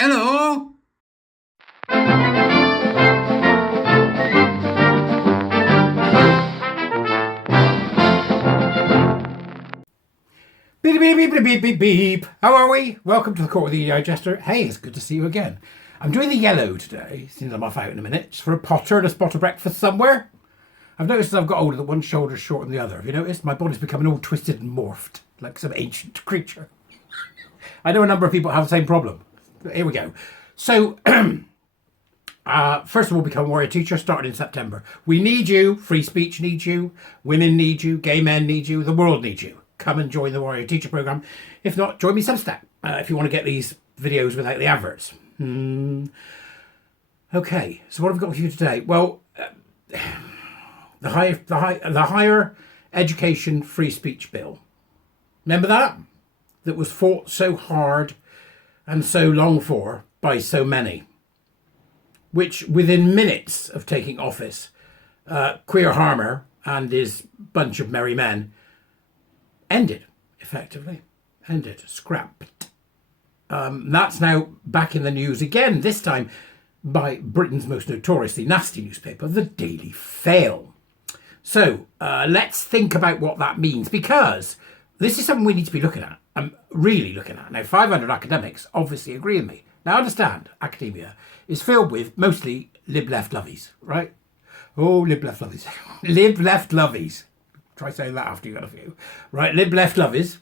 Hello? Beep, beep, beep, beep, beep, beep. How are we? Welcome to the court with the Edijester. Hey, it's good to see you again. I'm doing the yellow today, since I'm off out in a minute, just for a potter and a spot of breakfast somewhere. I've noticed as I've got older that one shoulder's shorter than the other. Have you noticed? My body's becoming all twisted and morphed, like some ancient creature. I know a number of people have the same problem. Here we go. So, first of all, become a warrior teacher, starting in September. We need you. Free speech needs you. Women need you. Gay men need you. The world needs you. Come and join the warrior teacher program. If not, join me Substack if you want to get these videos without the adverts. Okay, so what have we got for you today? Well, the higher education free speech bill. Remember that? That was fought so hard and so long for by so many. Which, within minutes of taking office, Queer Harmer and his bunch of merry men ended, effectively. Ended. Scrapped. That's now back in the news again, this time by Britain's most notoriously nasty newspaper, the Daily Fail. So, let's think about what that means, because this is something we need to be looking at. I'm really looking at. Now, 500 academics obviously agree with me. Now, I understand academia is filled with mostly lib-left lovies, right? Oh, lib-left lovies. Lib-left lovies. Try saying that after you got a few. Right, lib-left lovies.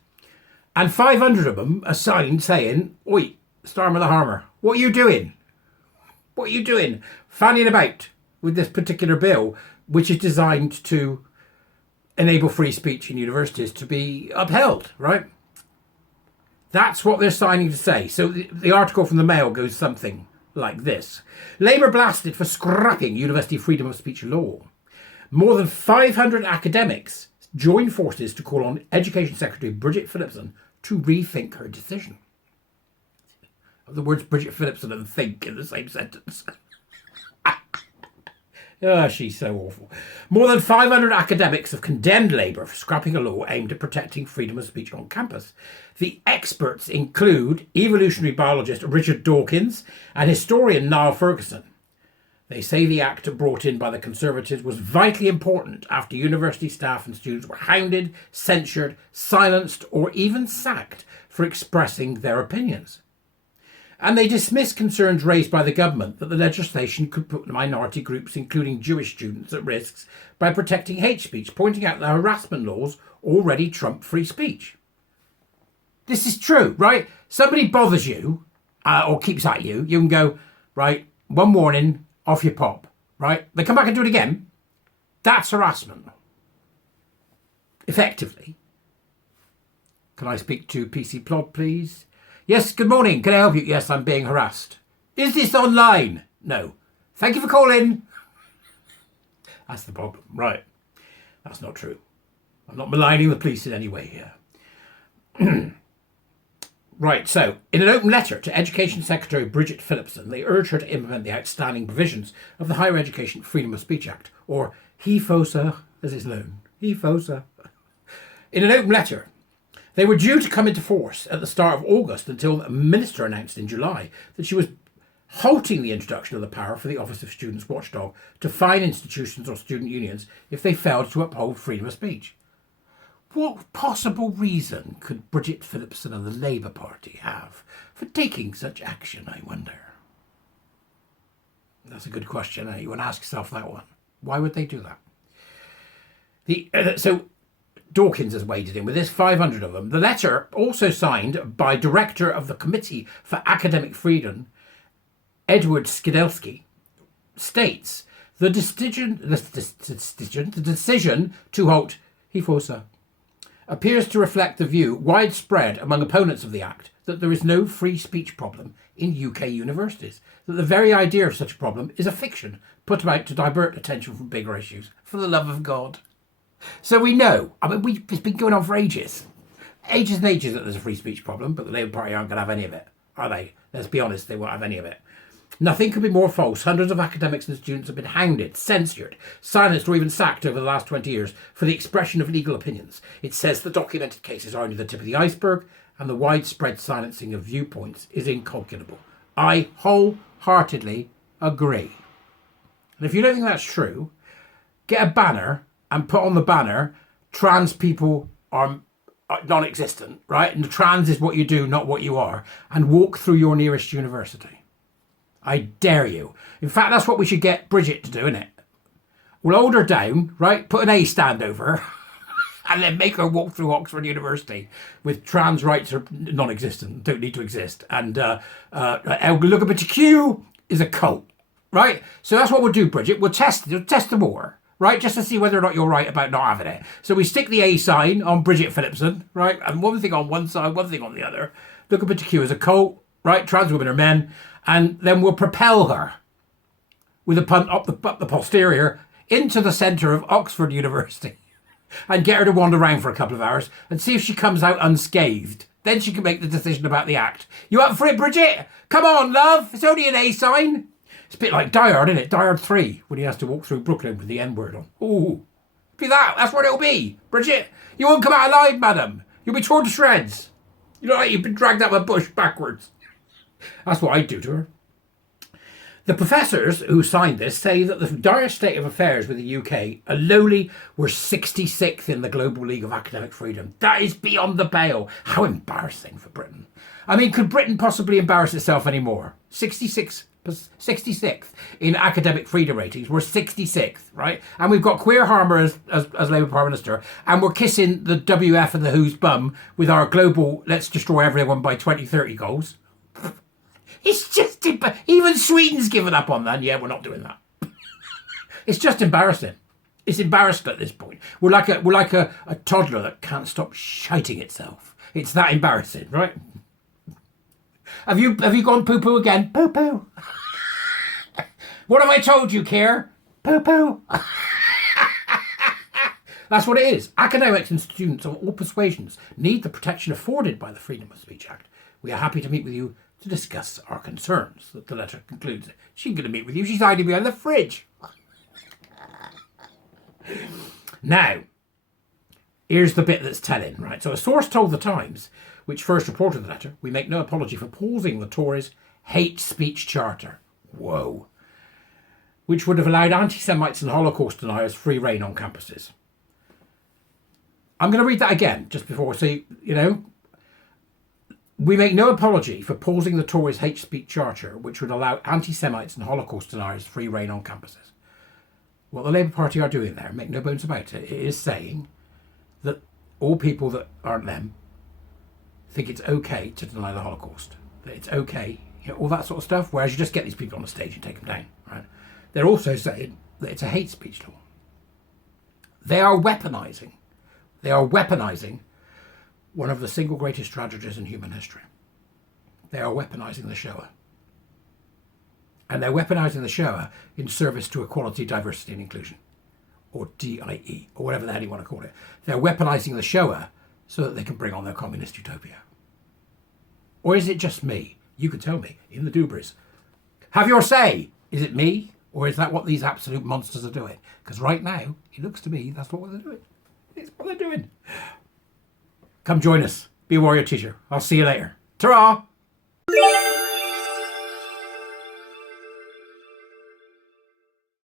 And 500 of them are signed saying, oi, Starmer the Harmer, what are you doing? What are you doing? Fanning about with this particular bill, which is designed to enable free speech in universities to be upheld, right? That's what they're signing to say. So the article from the Mail goes something like this. Labour blasted for scrapping university freedom of speech law. More than 500 academics joined forces to call on Education Secretary Bridget Phillipson to rethink her decision. The words Bridget Phillipson and think in the same sentence. Oh, she's so awful. More than 500 academics have condemned Labour for scrapping a law aimed at protecting freedom of speech on campus. The experts include evolutionary biologist Richard Dawkins and historian Niall Ferguson. They say the act brought in by the Conservatives was vitally important after university staff and students were hounded, censured, silenced, or even sacked for expressing their opinions. And they dismiss concerns raised by the government that the legislation could put minority groups, including Jewish students, at risk by protecting hate speech, pointing out that harassment laws already trump free speech. This is true, right? Somebody bothers you or keeps at you, you can go, right, one warning, off you pop, right? They come back and do it again. That's harassment. Effectively. Can I speak to PC Plod, please? Yes, good morning. Can I help you? Yes, I'm being harassed. Is this online? No. Thank you for calling. That's the problem. Right. That's not true. I'm not maligning the police in any way here. Right, so, in an open letter to Education Secretary Bridget Phillipson, they urge her to implement the outstanding provisions of the Higher Education Freedom of Speech Act, or HEFOSA, as it's known. HEFOSA. In an open letter, they were due to come into force at the start of August until a minister announced in July that she was halting the introduction of the power for the Office of Students Watchdog to fine institutions or student unions if they failed to uphold freedom of speech. What possible reason could Bridget Phillipson and the Labour Party have for taking such action, I wonder? That's a good question, eh? You want to ask yourself that one. Why would they do that? So Dawkins has waded in with this, 500 of them. The letter, also signed by Director of the Committee for Academic Freedom, Edward Skidelsky, states the decision to halt HEFOSA appears to reflect the view widespread among opponents of the Act that there is no free speech problem in UK universities, that the very idea of such a problem is a fiction put about to divert attention from bigger issues. For the love of God. So we know, it's been going on for ages. Ages and ages that there's a free speech problem, but the Labour Party aren't going to have any of it, are they? Let's be honest, they won't have any of it. Nothing could be more false. Hundreds of academics and students have been hounded, censured, silenced, or even sacked over the last 20 years for the expression of legal opinions. It says the documented cases are only the tip of the iceberg, and the widespread silencing of viewpoints is incalculable. I wholeheartedly agree. And if you don't think that's true, get a banner and put on the banner, trans people are non-existent, right? And the trans is what you do, not what you are. And walk through your nearest university. I dare you. In fact, that's what we should get Bridget to do, innit? We'll hold her down, right? Put an A stand over her. And then make her walk through Oxford University with trans rights are non-existent, don't need to exist. And LGBTQ is a cult, right? So that's what we'll do, Bridget. We'll test the water, right? Just to see whether or not you're right about not having it. So we stick the A sign on Bridget Phillipson, right? And one thing on one side, one thing on the other. LGBTQ is a cult, right? Trans women are men. And then we'll propel her with a punt up the posterior into the centre of Oxford University. And get her to wander around for a couple of hours and see if she comes out unscathed. Then she can make the decision about the act. You up for it, Bridget? Come on, love. It's only an A sign. It's a bit like Die Hard, isn't it? Die Hard 3, when he has to walk through Brooklyn with the N-word on. Ooh. Be that. That's what it'll be. Bridget, you won't come out alive, madam. You'll be torn to shreds. You know, like you've been dragged up a bush backwards. That's what I'd do to her. The professors who signed this say that the dire state of affairs with the UK alone were 66th in the Global League of Academic Freedom. That is beyond the pale. How embarrassing for Britain. I mean, could Britain possibly embarrass itself anymore? 66th in academic freedom ratings. We're 66th, right? And we've got Queer Harmer as Labour Prime Minister, and we're kissing the WF and the Who's bum with our global let's destroy everyone by 2030 goals. It's just, even Sweden's given up on that. Yeah, we're not doing that. It's just embarrassing. It's embarrassing at this point. We're like a toddler that can't stop shiting itself. It's that embarrassing, right? Have you gone poo-poo again? Poo-poo. What have I told you, Keir? Poo-poo. That's what it is. Academics and students of all persuasions need the protection afforded by the Freedom of Speech Act. We are happy to meet with you to discuss our concerns. The letter concludes. She's going to meet with you. She's hiding behind the fridge. Now, here's the bit that's telling, right? So a source told The Times, which first reported the letter, we make no apology for pausing the Tories' hate speech charter. Whoa. Which would have allowed anti-Semites and Holocaust deniers free rein on campuses. I'm going to read that again, just before, so, you know. We make no apology for pausing the Tories' hate speech charter, which would allow anti-Semites and Holocaust deniers free rein on campuses. What the Labour Party are doing there, make no bones about it, it is saying that all people that aren't them think it's okay to deny the Holocaust. That it's okay, you know, all that sort of stuff, whereas you just get these people on the stage and take them down, right? They're also saying that it's a hate speech law. They are weaponizing. They are weaponizing one of the single greatest tragedies in human history. They are weaponizing the Shoah. And they're weaponizing the Shoah in service to equality, diversity and inclusion. Or DIE, or whatever the hell you want to call it. They're weaponizing the Shoah so that they can bring on their communist utopia. Or is it just me? You can tell me in the Dubras. Have your say. Is it me? Or is that what these absolute monsters are doing? Because right now, it looks to me that's what they're doing. It's what they're doing. Come join us. Be a warrior teacher. I'll see you later. Ta-ra!